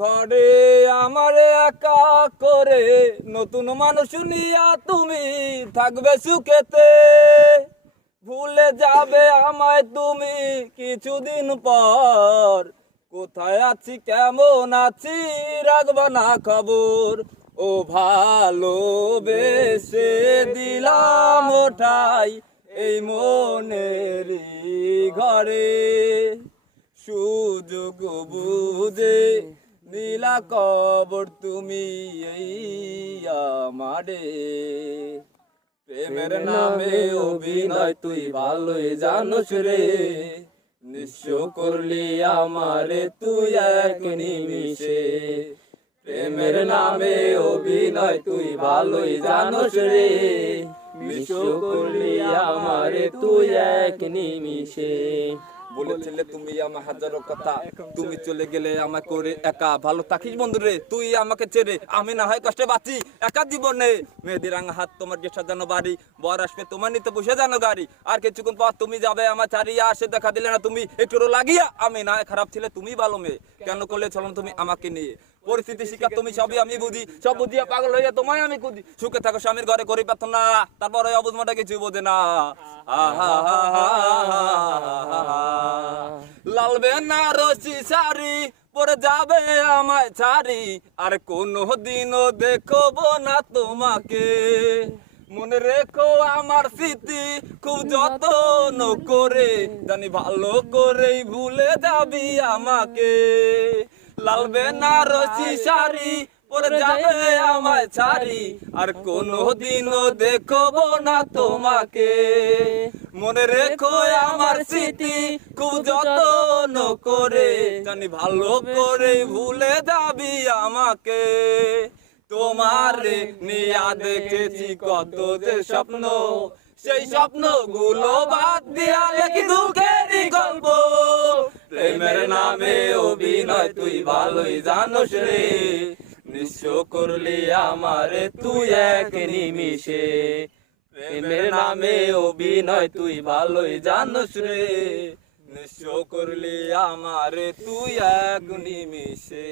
ঘরে আমারে একা করে নতুন মানুষ নিয়া তুমি থাকবে সুখেতে, ভুলে যাবে আমায় তুমি কিছুদিন পর। কোথায় আছি কেমন আছি রাখবা না খবর, ও ভালোবেসে দিলাম ওঠাই এই মনের ঘরে। সুযোগ বুঝে দিলা কবর তুমি এই আমারে। প্রেমের নামে অভিনয় তুই ভালোই জানোস রে, নিঃস্ব করলি আমারে তুই এক নিমিষে। প্রেমের নামে অভিনয় তুই ভালোই জানোস রে, নিঃস্ব করলি আমারে তুই এক নিমিষে। বলেছিলে তুমি আমার হাজারো কথা, তুমি চলে গেলে আমায় করে একা। ভালো থাকিস বন্ধুরে তুই আমাকে ছেড়ে, আমি না হয় কষ্টে বাঁচি একা জীবনে। মেয়েদের রাঙা হাত তোমার যে সাজানো বাড়ি, বর আসবে তোমার নিতে বসে জানো গাড়ি। আর কিছুক্ষণ পর তুমি যাবে আমার ছাড়িয়া, আসে দেখা দিলে না তুমি একটু লাগিয়া। আমি না খারাপ ছিলে তুমি ভালো মেয়ে, কেন করলে চলো তুমি আমাকে নিয়ে। পরিস্থিতি শিকার তুমি সবই আমি বুঝি, সব বুঝিয়া পাগল হইয়া তোমায় আমি খুঁজি। সুখে থাকো স্বামীর ঘরে করি প্রার্থনা, তারপর ওই অবুঝমাটা কিছু বোঝে না। লাল বেনারসি শাড়ি পরে যাবে আমায় ছাড়ি, আর কোনো দিনও দেখবো না তোমাকে। মনে রেখো আমার স্মৃতি খুব যত্ন করে, জানি ভালো করেই ভুলে যাবি আমাকে। লাল বেনারসি শাড়ি পরে যাবে আমায় ছাড়ি, আর কোনো দিনও দেখবো না তোমাকে। মনে রেখো আমার স্মৃতি খুব যত্ন করে, জানি ভালো করে ভুলে যাবি আমাকে। তোমারে নিয়া দেখেছি কত যে স্বপ্ন, সেই স্বপ্ন গুলো বাদ দিয়া লেখি দুঃখেরই গল্প। প্রেমের নামে অভিনয় তুই ভালোই জানোস রে, নিঃস্ব করলি আমারে তুই এক নিমিষে। প্রেমের নামে অভিনয় তুই ভালোই জানোস রে, নিঃস্ব করলি আমারে তুই এক নিমিষে।